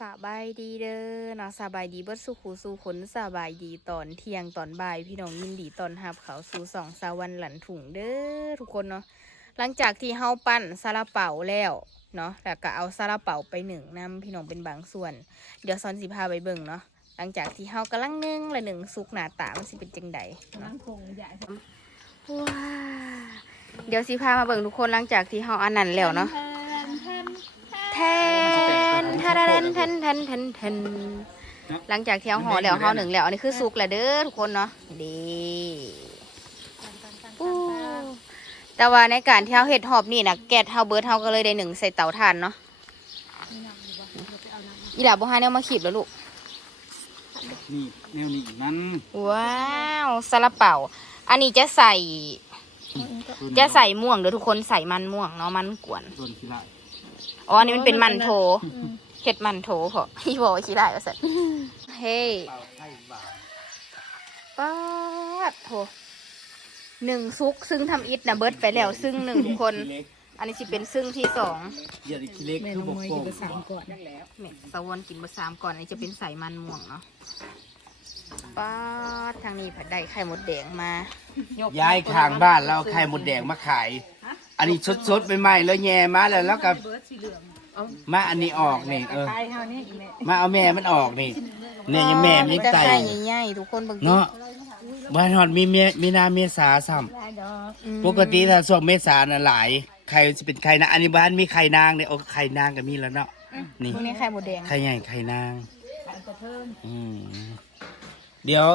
สบายดีเด้อเนาะสบายดีเบิดสุขูสู่ขนสบายดีตอนเที่ยงตอนบ่าย พี่น้องยินดีตอนหับเขาสู่สองสาวันหลันถุงเด้อทุกคนเนาะหลังจากที่เฮาปั้นซาลาเปาแล้วเนาะแล้วก็เอาซาลาเปาไปหนึ่งน้ำพี่น้องเป็นบางส่วน เดี๋ยวซอนสิพาไปเบิ่งเนาะหลังจากที่เฮากำลังนึ่งและหนึ่งสุกหน้าตามันสิเป็นจังใดเนาะนั่งคงใหญ่ว้าเดี๋ยวสิพามาเบิ่งทุกคนหลังจากที่เฮาอันนั้นแล้วเนาะแทนแท นแทนแทนแทนแทนหลังจากที่เอาห่อแล้วห่อหนึ่งแล้วอันนี้คือสุกแล้วเด้อทุกคนเนาะดีอู้แต่ว่าในการที่เราเห็ดหอบนี่นะแกดเฮาเบิร์ดเฮาก็เลยได้หนึ่งใส่เตาถ่านเนาะอีหลาบ่ฮาเนี่ยมาขีบแล้วลูกนี่แนวนี้นั้นว้าวซาลาเปาอันนี้จะใส่ จะใส่ม่วงเดี๋ยวทุกคนใส่มันม่วงเนาะมันกวนส่วนขี้ละอ๋ออันนี้มันเป็นมันโถ เห็ดมันโถพอพี่บอกว่าขี้ได้ก็เสร็จเฮ้ยเปล่าไข่หวานป๊าดโถหนึ่งซุกซึ่งทำอิฐนะเบิร์ดไปแล้วซึ่งหนึ่งทุกคนเล็กอันนี้สิเป็นซึ่งที่สองอย่าได้ขี้เล็กแม่คือน้องบกมวยโป่กินงไปสามก่อนนั่นแล้วเม็ดสะวนกินเบอร์สามก่อนอันนี้จะเป็นใส่มันม่วงเนาะป๊าดทางนี้ผัดได้ไข่มดแดงมาย้ายข้างบ้านเราเอาไข่มดแดงมาขาย อันนี้สดๆใหม่ๆแล้วแย่มาแล้วแล้วก็เบิร์ดสีเหลือง มาอันนี้ออกนี่เออใครเท่านี้อีแม่มาเอาแม่มันออกนี่เนี่ยยังแม่มันยังจะไก่ไข่ใหญ่ๆทุกคนเบางทีเนาะบ้านฮอดมีเมมีนาเมษาซ้ได้ดอกอืมำปกติถ้าช่วงเมษาน่ะหลายไข่จะเป็นไข่นางอันนี้บ้านมีไข่นางเนี่ยโอ้ไข่นางก็มีแล้วเนาะนี่ พวกนี้ไข่มดแดง ไข่ใหญ่ไข่นางอันกระเทิงอืมเดี๋ยว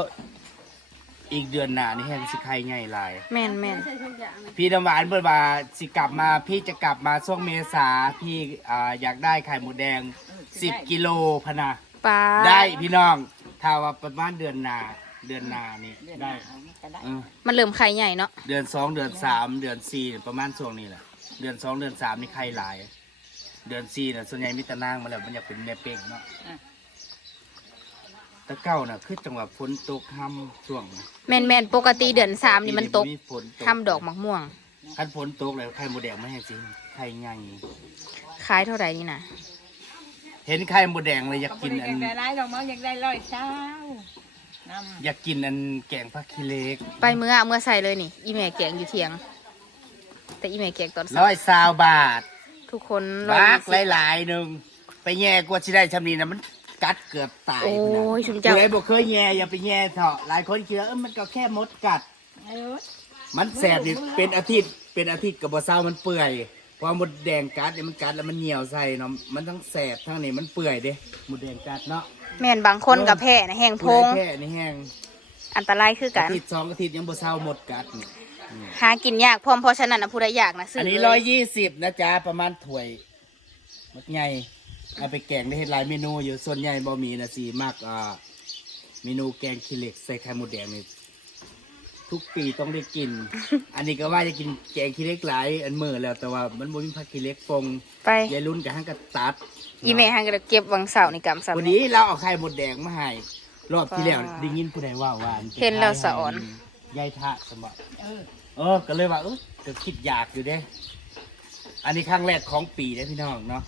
อีกเดือนหน้านี่แห้งสิไข่ใหญ่หลาย แม่นแม่นใช่ทุกอย่างพี่น้ำหวานเปิดว่าสิกลับมาพี่จะกลับมาช่วงเมษาพี่อ่าอยากได้ไข่หมูแดงสิบกิโลพะนะปลาได้พี่น้องถ้าว่าประมาณเดือนหนาเดือนหนานี่ได้เออมันเริ่มไข่ใหญ่เนาะเดือนสองเดือนสามเดือนสี่ประมาณช่วงนี้แหละเดือนสองเดือนสามนี่ไข่หลาย เดือนสี่น่ะส่วนใหญ่มิตรนางมาแล้วมันอยากเป็นแม่เป้งเนาะ แตะเก้าน่ะคือจังหวะฝนตกห้ำช่วงน่ะแม่นแม่นปกติเดือนสามนี่มันตกฝนตกทำดอกมะม่วง คันฝนตกเลยไข่หมูแดงไม่ให้จริงไข่ใหญ่ขายเท่าไหร่นี่นะเห็นไข่หมูแดงเลยอยากกินอัอนยากได้ร้ายดอกไม้อยากได้ร้อยเช้าน้อยากกินอันแกงผักขี้เหล็กไปเมื่อเมื่อใส่เลยนี่ อีแม่แกงอยู่เทียง แต่อีแม่แกงตอนร้เช้าอยซาวบาททุกคนบัก120หลายๆหนึ่งไปแย่กว่าที่ได้ชำนี้นะมัน กัดเกือบตายโอ้ยชุมเจ้าเจ้าไอ้บอกเคยแย่อย่าไปแย่เถอะหลายคนคิดว่าเออมันก็แค่มดกัดำเออมันแสบนี่เป็นอาทิตย์เป็นอาทิตย์กับบ่เศร้ามันเปื่อยพอมดแดงกัดเนี่ยมันกัดแล้วมันเหนียวใส่เนาะมันทั้งแสบทั้งนี่มันเปื่อยเด้มดแดงกัดเนาะแม่นบางคนกับแพ้นะแห้งพงแค่นี่แห้งอันตรายคือกัอานทิตย์สองอาทิตย์ยังบ่เศร้าหมดกัดนี่หากินยากพร้อมเพราะฉะนั้นนะผู้ใดอยากนะซื้อันนี้เลร้อยยี่สิบนะจ๊ะประมาณถ้วยมัดใหญ่ เอาไปแกงได้เห็นหลายเมนูอยู่ส่วนใหญ่บ่มีนะสิมากอ่าเมนูแกงขี้เหล็กใส่ไข่มดแดงนี่ทุกปีต้องได้กิน อันนี้ก็ว่าจะกินแกงขี้เหล็กหลายอันมื้อแล้วแต่ว่ามันบ่มีผักขี้เหล็กปงไป ยายรุ่นกับห้างกระตัดอีแม่หังก็เก็บวังเสาร์ในกำสามวันนี้เราเอาไข่มดแดงมาให้รอบที่แล้วว้าได้ยินผู้ใดว่าว่าอัป็เห็นแล้วสะอ่อน ยายทะสมบัติเออเออก็เลยว่าเออก็คิดอยากอยู่เด้ อันนี้ครั้งแรกของปีเด้พี่น้องเนาะ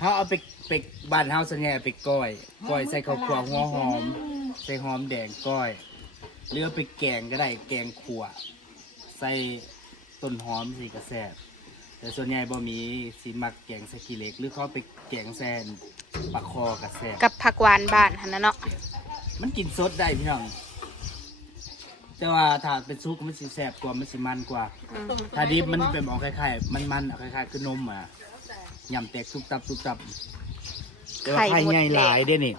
เขาเอาไปไปบ้านเฮาส่วนใหญ่เอาไปก้อยก้อยใส่ข้าวคั่วหัวหอม ใส่หอมแดงก้อยหรือเอาไปแกงก็ได้แกงขั่วใส่ต้นหอมสีกระแซบแต่ส่วนใหญ่บ่มีสีมักแกงใส่ขี้เหล็ก หรือเขาเอาไปแกงแซนปลาคอกระแซบกับผักหวานบ้านหันนะเนาะมันกินสดได้พี่น้องแต่ว่าถ้าเป็นซุปมันสิแซ่บกว่ามันสิมันกว่าอืมถ้าดิบมันเป็นออกคล้ายๆมันมันๆคล้ายๆคือนมอะ ยำแตกตุบตับตุบตับแต่ว่าไข่ใหญ่หลายเด้นี่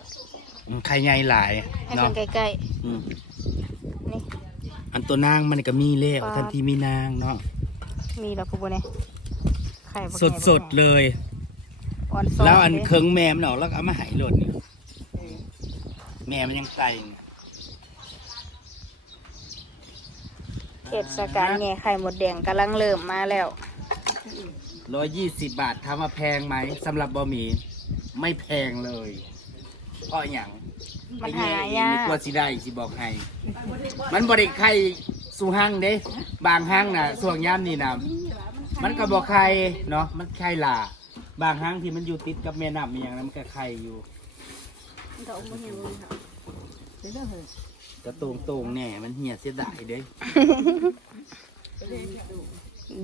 อืมไข่ใหญ่หลายให้เนาะเพิ่นใกล้อืมๆนี่ อันตัวนางมันก็มีเล่ปลา ทันทีมีนางเนาะมีแล้วพวกเนี่ยไข่บ่สดสดๆเลย อ่อนซอยแล้วอันเด้เคิงแม่มันออกแล้วก็เอามาใหายหล่นเนี่ยแม่มันยังไก่เทศกาลแง่ไข่มดแดงกำลังเริ่มมาแล้ว ร้อยยี่สิบบาทถามว่าแพงไหมสำหรับบะหมี่ไม่แพงเลย เพราะอย่างมันไอ้หาแง่เองยานี่กกว่าสิได้สิบอกให้ มันบริไข่สู่ห้างเด้บางห้างน่ะส่วงย่ามนี่นะมันก็บอกไข่เนาะมันไข่หลาบางครั้งที่มันอยู่ติดกับแม่น้ำมีอย่างนั้นมันก็ไข่อยู่มันก็เอามาเหี่ยวเลยค่ะเดี๋ยวเด้อเฮ้ยกระโตงโตงๆแหน่มันเหี่ยเสียดายเด้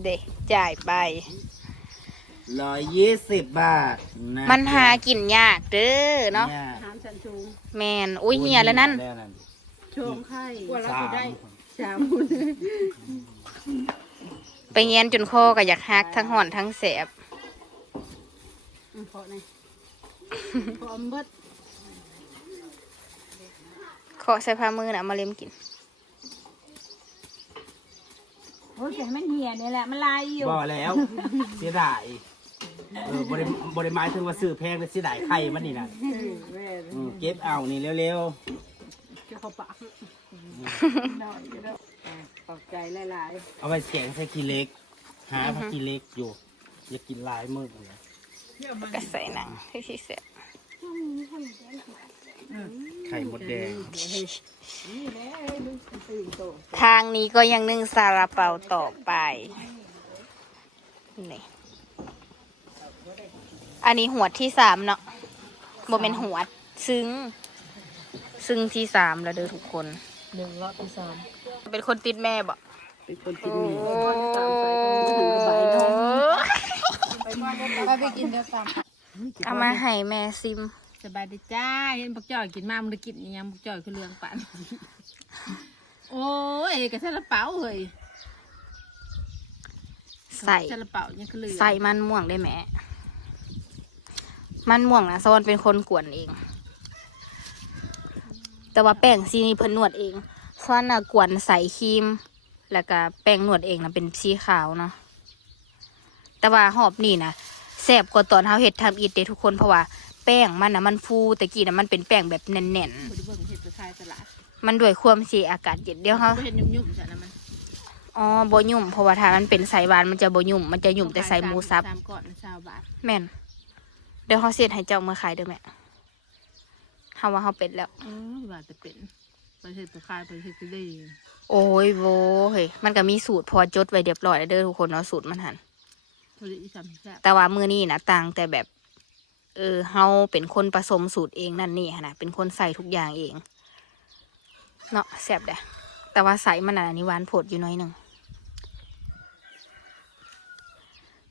เด็กจ่ายไป ร้อยยี่สิบบาทนะมันหากินยากเด้อเนาะยถามฉันชูงแมนอุ้ยเหียแล้วนั่นแล้วนั่นชงไข่กว่าเราสาจะมได้สามไปเงียนจนคอก็อยากหักทั้งห่อนทั้งแสบพอไงพอมเบิดเคาะใส่ผ้ามือน่ะมาเล็มกิน โอ้ยแต่ให้มันเหี่ยนี่แหละมันลายอยู่บ่แล้วเสียดาย เออบริบริหมายถึงว่าซื้อแพงแต่เสียดายไข่มันนี่นะเออแม่อืมเก็บเอานี่เร็วจะเข้าปากได้เดี๋ยวเด้ออ่าขอบใจหลายๆ เอาไปแกงใส่ขี้เหล็ก หาผักขี้เหล็กอยู่ อยากกินหลายมื้อเลยก็ใส่หนังให้ที่แสบไข่มดแดงๆนี่แหละดูตื่นโตทางนี้ก็ยังนึ่งซาลาเปาต่อไปนี่ อันนี้หัวดที่สามเนาะโบเป็นหัวดซึ้ง ซึ้งที่สามแล้วเด้อทุกคน หนึ่งรอบที่สามเป็นคนติดแม่บ่เป็นคนกินโอ้หมี่ข้อที่สามใส่ก็ถึงกระบายเนาะไปไปกินเดี๋ยวตามเอามาให้แม่ซิม สบายดีจ้า เห็นพวกจ่อยกินมามันได้กินอีหยังพวกจ่อยคือเรื่องปัน โอ้ยกระซาลาเปาเฮ้ยใส่ซาลาเปายังคือเหลือใส่มันม่วงได้ไหม มันม่วงนะซอนเป็นคนกวนเอง แต่ว่าแป้งซีนี่เพิ่นนวดเองซอนน่ะกวนใส่ครีม แล้วก็แป้งนวดเองนะเป็นสีขาวเนาะแต่ว่าหอบนี่นะแซ่บกว่าตอนเฮาเฮ็ดทำอีทเด้ทุกคนเพราะว่าแป้งมันนะมันฟูแต่กี้นะมันเป็นแป้งแบบแน่นบ่ได้เบิ่งเห็ดไปขายตลาดๆมันด้วยความสีอากาศเย็นเดี๋ยวเฮาบ่เห็นยุ่มๆจ้ะนะมันอ๋อบ่ยุ่มเพราะว่าถ้ามันเป็นไสหวานมันจะบ่ยุ่มมันจะยุ่มแต่ใส่หมูสับสามก่อนนะชาวบาทแม่น เดี๋ยวเขาเสียให้เจ้ามาขายเด้อแม่เฮาว่าเฮาเป็ดแล้ว เออบาทจะเป็นไปเห็ดไปขายไปเห็ดไปได้โอ้ยโวเฮ้ยมันก็มีสูตรพอจดไว้เรียบร้อยแล้วเด้อทุกคนเนาะสูตรมันหัน พอดีอีสามแซ่บแต่ว่ามือนี้นะต่างแต่แบบ เออเฮาเป็นคนผสมสูตรเองนั่นนี่หั้นนะเป็นคนใส่ทุกอย่างเอง เนาะแซ่บเด้อแต่ว่าใส่มันอันนี้หวานโผดอยู่หน้อยหนึ่ง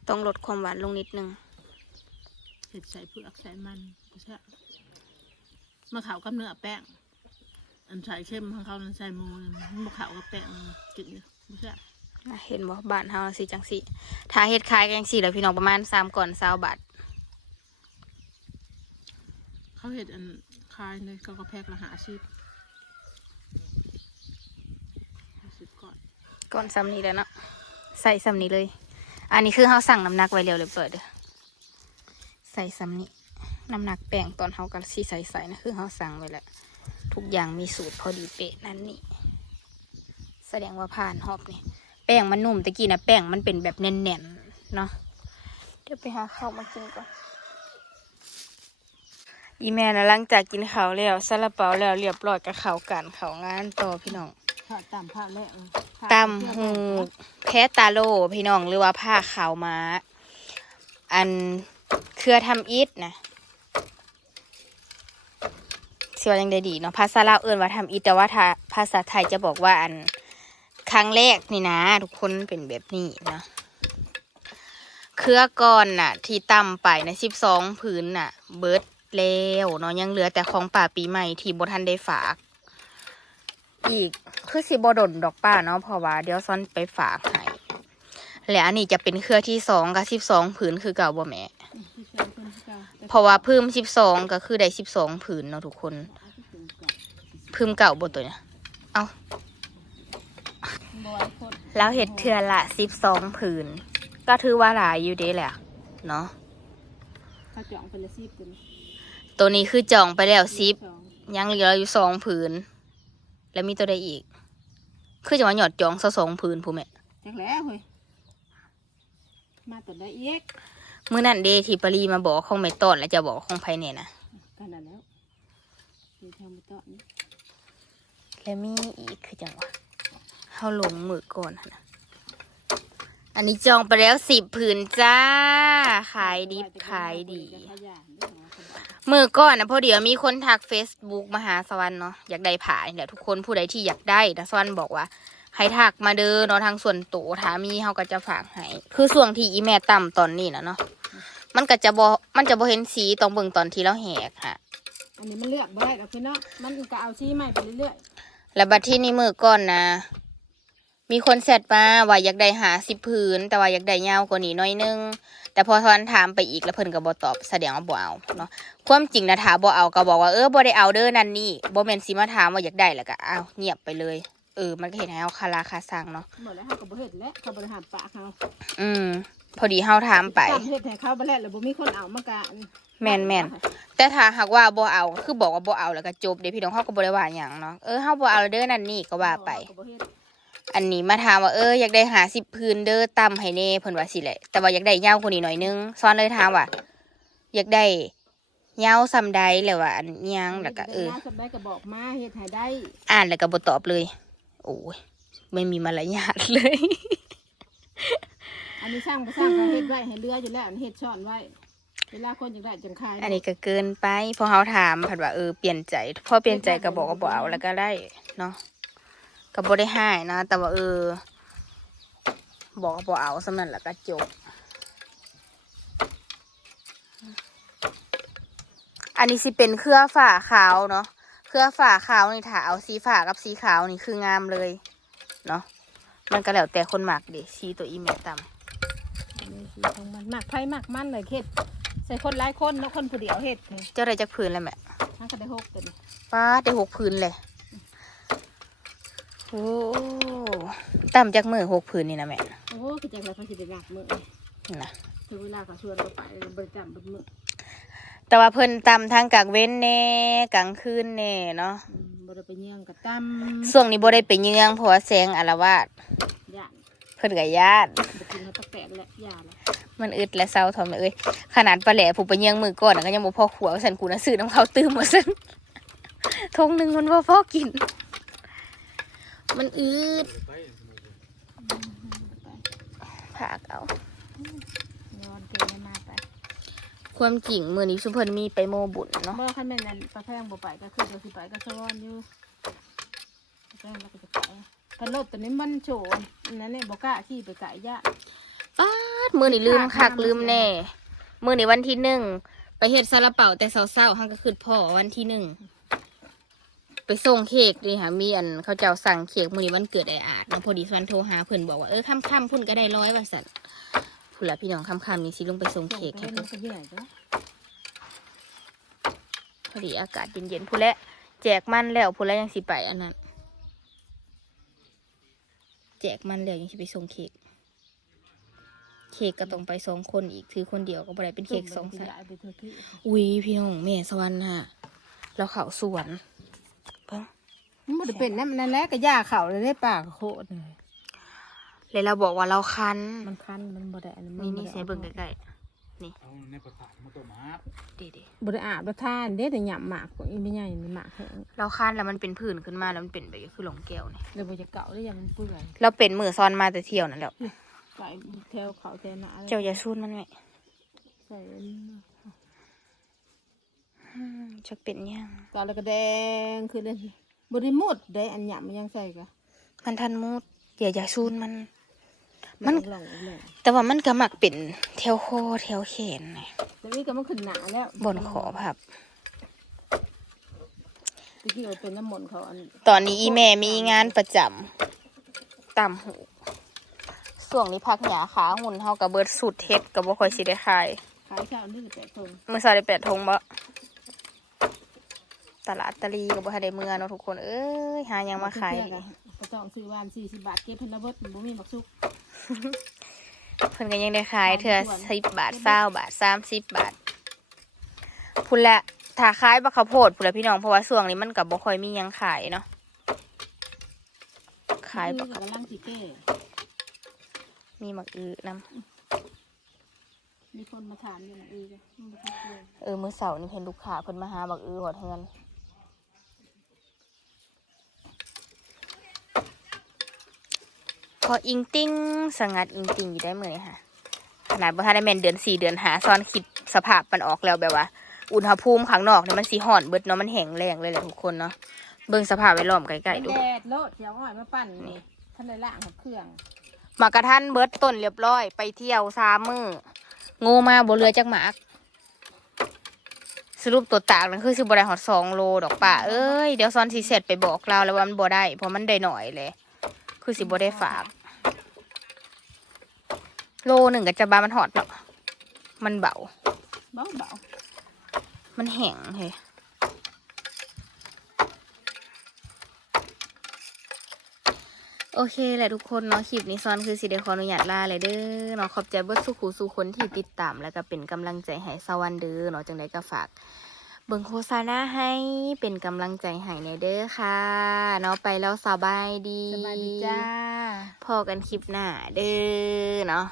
ต้องลดความหวานลงนิดนึง เห็ดใส่เผือกใส่มันบ่แซ่บมะขาวกับเนื้อแป้ง อันใส่เข้มของเขานั้นใส่หมูนั่นมะขาวกับแป้งกินอยู่บ่แซ่บน่ะเห็นบ่บ้านเฮาสิจังสิถ้าเฮ็ดขายกันจังสิแล้วพี่น้องประมาณสามก่อน20บาทเขาเห็ดอันคายเลยเขาก็แพ็คละหาชิบสิบก่อนก่อนซ้ำนี้แล้วเนาะใส่ซ้ำนี้เลย อันนี้คือเฮาสั่งน้ำหนักไว้แล้วเลยเปิดเด้อ ใส่ซ้ำนี้น้ำหนักแป้งตอนเฮาก็สิใส่ใส่นะคือเฮาสั่งไว้แล้วทุกอย่างมีสูตรพอดีเป๊ะนั่นนี่ แสดงว่าผ่านหอบนี่แป้งมันนุ่มตะกี้นะแป้งมันเป็นแบบแน่นๆเนาะเดี๋ยวไปหาข้าวมากินก่อนอีแม่นะหลังจากกินข้าวแล้วซาลาเปาแล้วเรียบร้อยกับข้าวกันข้าวงานต่อพี่น้องผ้าตามผ้าแล้วตำหูแพะตาโลพี่น้องหรือว่าผ้าขาวม้าอัน เครือทำอิฐนะเสียยังได้ดีเนาะภาษาลาวเอื่นว่าทำอิฐแต่ว่าภาษาไทยจะบอกว่าอันครั้งแรกนี่นะ ทุกคนเป็นแบบนี้เนาะเครือก่อนน่ะ ที่ตำไปในสิบสองผืนน่ะ เบิร์ดแล้วเนาะยังเหลือแต่ของป่าปีใหม่ที่บทันได้ฝาก อีกคือสิบดนดอกป้าเนาะเพราะว่าเดี๋ยวซ้อนไปฝากให้ และอันนี้จะเป็นเครือที่สองกับสิบสองผืนคือเก่าบ่แม่เพราะว่าเพิ่มสิบสองก็คือได้สิบสองผืนเนาะทุกคนเพิ่มเก่าบนตัวเนี่ยเอาแล้วเห็ดเทือละสิบสองผืน ก็ถือว่าหลายอยู่เด้แหละเนาะเขาจองเป็นละสิบตัวนี้ตัวนี้คือจองไปแล้วสิบสองยังเหลืออยู่สองผืน แล้วมีตัวใดอีก คือจะมาหยอดจองซะสองผืนผู้แม่จักแล้วเฮ้ย มาตัวได้เอ็กมื่อนั้นเดที่ปรีมาบอกของไม่ต้อนแล้วจะบอกของไพเนี่ยนะกันนั่นแล้วมีทำมาต่อนี้แล้วมีอีกคือจังหวะเขาลงมือก่อนหั่นนะอันนี้จองไปแล้วสิบผืนจ้า ขายดิบขายดี มือก่อนนะพอเดี๋ยวมีคนทัก Facebook มาหาสวรรค์เนาะอยากได้ผายเดี๋ยวทุกคนผู้ใดที่อยากได้นะสวรรค์บอกว่า ให้ทักมาเด้อเนาะทางส่วนตัวถามีเขาก็จะฝากให้คือส่วงที่อีแม่ต่ำตอนนี้นะเนาะมันก็จะบอมันจะบอเห็นสีตรงเบิ่งตอนที่เราแหกฮะอันนี้มันเลือกบ่ได้ก็คือเนาะมันก็เอาชี้ใหม่ไปเรื่อยแล้วบัดที่นี่มือก่อนนะ มีคนแซดมาว่าอยากได้หาสิบผืน แต่ว่าอยากได้ยาวกว่านี้หน้อยนึงแต่พอทอนถามไปอีกแล้วเพิ่นก็บ่ตอบแสดงว่าบ่เอาเนาะความจริงนะถาบ่เอาก็บอกว่าเออบ่ได้เอาเด้อนั่นนี่บ่แม่นสิมาถามว่าอยากได้แล้วก็อ้าวเงียบไปเลย เออ มันก็เห็นให้เอาคาราคาซังเนาะๆหมดแล้วเฮาก็บ่เฮ็ดแล้วเขาบริหารปากเฮาอืม พอดีเฮาถามไปตามเฮ็ดให้เขาบ่แล้วแล้วบ่มีคนเอามากะแม่นแม่นแต่ถ้าหากว่าบ่เอาคือบอกว่าบ่เอาแล้วก็จบเด้พี่น้องเฮาก็บ่ได้ว่าหยังเนาะเออเฮาบ่เอาเด้อนั่นนี่ก็ว่าไปเฮก็บ่เฮ็ดอันนี้มาถามว่าเอออยากได้หาสิบพื้นเด้อต่ำให้เน่เพิ่นว่าสิแหละแต่ว่าอยากได้ยาวกว่านี้หน่อยนึงซ้อนเลยถามว่าอยากได้ยาวซำใดแล้วว่าอันหยังแล้วก็เออฮ็ดได้สำได้ก็บอกมาเฮ็ดให้ได้ อ่านแล้วก็บ่ตอบเลย โอ้ยไม่มีมารยาทเลย อันนี้สร้างบ่สร้างก็เฮ็ดไว้ให้เรืออยู่แล้วอันเฮ็ดช้อนไว้ เวลาคนอยากได้จังขายอันนี้ก็เกินไปพอเฮาถามเพิ่นว่าเออเปลี่ยนใจพอเปลี่ยนใจก็บอกว่าบ่เอาแล้วก็ได้เนาะก็บ่ได้ให้นะ แต่ว่าเออ บอกว่าบ่เอาสำนั้นแล้วก็จบอันนี้สิเป็นเครือฝาขาวเนาะเค รือฝาขาวนี่ถ้าเอาสีฝากับสีขาวนี่คืองามเลย เนาะมันก็แล้วแต่คนหมักเดิสีตัวอีเมลต่อันนี้คือของมันมากไผมากมันเลยเฮ็ดใส่คนหลายคนแล้วคนผู้เดียวเฮ็ดนี่ำเจ้าได้จักพื้นเลยแม่ทั้งก็ได้หกตัวนี่ป้าดได้หกพื้นเลยโอ้ต่ำจากมือหกพื้นนี่นะแม่โอ้คือจังไรเขาสิได้หนักมื้อนี่นะถึงเวลาก็ชวนเราไปบริจาคเบดมื้อ แต่ว่าเพิ่นต่ำทางกลางเว้นแน่กลางคืนแน่เนาะอืมบ่ได้ไปเยี่ยงกับตั้มช่วงนี้บ่ได้ไปเยืองเพราะว่าแสงอารวาสย่านเพิ่นก็ญาติบ่กินเขาตะแตกและย่านละมันอึดและเศร้าทอมเอ้ยขนาดปลาแหล่ผู้ไปเยืองมือก่อนน่ะก็ยังบ่พอขัวว่าสันกูนะซื้อน้ำเขาวตื้มว่าสันทงหนึ่งมันบ่พอกิน มันอึดผากเอา นอนเกินมาไป ความจริงมือนี้ชุมเพิ่นมีไปโมบุญเนาะเมื่อคันแม่นนั้นปลาแพงบ่ไปก็คือเราสิไปก็สวอนอยู่ปลาแพงเราก็จะไปคันรถตัวนี้มันโฉนนั่นนี่บ่กล้าขี่ไปไกลยะป๊าดมือนี้ลืมคักลืมแน่มือนี้วันที่หนึ่งไปเฮ็ดซาลาเปาแต่เศร้าๆหังก็คือพ่อวันที่หนึ่งไปส่งเค้กดิค่ะมีอันเขาเจ้าสั่งเค้กมือนี้วันเกิดไออาดเนาะพอดีสวันโทรหาเพิ่นบอกว่าเออค่ำๆพุ่นก็ได้ร้อยว่าสัน พุ่นละพี่น้องค่ำๆนี่สิลงไปส่งส่งเค้กไปให้มัเพิ่นนก็ใหญ่จ้ะพอดีอากาศเย็นๆพุ่นละแจกมันแล้วพุ่นละยังสิไปอันนั้นแจกมันแล้วยังสิไปส่งเค้กเค้กก็ต้องไปสองคนอีกถือคนเดียวก็บ่ได้เป็นเค้กสองส่สายไปไปทั่วที่อุ้ยพี่น้องแม่สวรรค์น่ะเราเขาสวนเพิ่งมันบ่ได้เป็นนั่นนั่นแหละก็ย่าเขาเลยได้ปากโคตรเลย เลยเราบอกว่าเราคันมันคันมันบ่ได้อันนั้นมันี่บ่นี่ได้ใส่เบิ่งใกล้เอาในประสาทมาตัวมาๆดีดีบ่ได้อาบบ่ทานเด้แต่หยับหมากกว่าอีไม่ใหญ่นี่หมากแห้งเราคันแล้วมันเป็นผื่นขึ้นมาแล้วมันเป็นแบบคือหลงแก้วนี่เลยบ่จะเก่าได้ยังมันเปื่อยเราเป็นมือซ้อนมาแต่เที่ยวนั่นแหละไก่แถวเขาแถวหนาเจ้าอย่าซูนมันไหมใส่อันนี้อืมจะเป็นยังตาแล้วก็แดงคือเลยบ่ได้หมดได้อันหยับมันยังใส่กะมันทันมูดอย่าอย่าซูนมัน มันหลงอีกแล้วแต่ว่ามันก็มักเป็นแถวคอแถวแขนนี่แต่นี่ก็มันขึ้นหนาแล้วบนขอพับ ตะกี้เอาเป็นน้ำมนต์เขาอันตอนนี้อีแม่มีงานประจำตามหูส่วงนี้พักหยาขาหุ่นเฮากับเบิดสุดเฮ็ดกับบ่ค่อยสิได้ขาย ขายข้าวนี่แต่ตรงมื่อสาวได้แปดทงบ่ตลาดตะลีกับบ่ทันได้เมื่อเนาะทุกคน เอ้ย หาหยังมาขายเพื่อนๆก็ต้องซื้อวาน40บาทเก็บเพิ่นละเบิดบ่มีบักซุก เพิ่นก็ยังได้ขายเทื่อสิบบาทเศร้าบาทสามสิบบาทพุ่นละถ้าขายบักข้าวโพดพุ่นละพี่น้องเพราะว่าช่วงนี้มันกับบ่ค่อยมีหยังขายเนาะขายบักกำลังสิแก้มีมักอือนำมีคนมาถามอยู่นะเออจ้ะมันบ่ทันเลยเออมื้อเสาร์นี่เพิ่นลูกค้าเพิ่นมาหาบักอือหอดเฮือน พออิงติ้งสงัดอิงติ้งอยู่ได้เมื่อนี้ค่ะ ขนาดบ่ทันได้แม่นเดือนสี่เดือนหาซ้อนคิดสภาพมันออกแล้วแบบว่า อุณหภูมิข้างนอกเนี่ยมันสีห่อนเบิดเนาะมันแห้งแรงเลยแหละทุกคนเนาะเบิ่งสภาพไว้ล้อมใกล้ๆดูแดดโลดเดี๋ยวอ่อยมาปั่นนี่ท่านเลยล่างกับเครื่องหมากกระทันเบิดต้นเรียบร้อย ไปเที่ยวสามมืองูมาบ่เรือจักหมากสรุปตัวตากนั่นคือสิบ่ได้ฮอดสองโลดอกป่าเอ้ยเดี๋ยวซ้อนสิเสร็จไปบอกเราแล้วว่ามันบ่ได้เพราะมันได้หน่อยเลย คือสิบ่ได้ฝาก โลหนึ่งก็จะบามันหอดเนาะมันเบา เบาเบามันแห้งเฮ้ยโอเคแหละทุกคนเนาะคลิปนี้ซอนคือสิเดขออนุญาตลาเลยเด้อเนาะขอบใจเบิดสุขูสู่คนที่ติดตาม แล้วก็เป็นกำลังใจให้สวันเด้อเนาะจังไดก็ฝาก เบิ่งโฆษณาให้เป็นกำลังใจให้ในเด้อค่ะเนาะไปแล้วสบายดีสบายดีจ้าพอกันคลิปหน้าเด้อเนาะ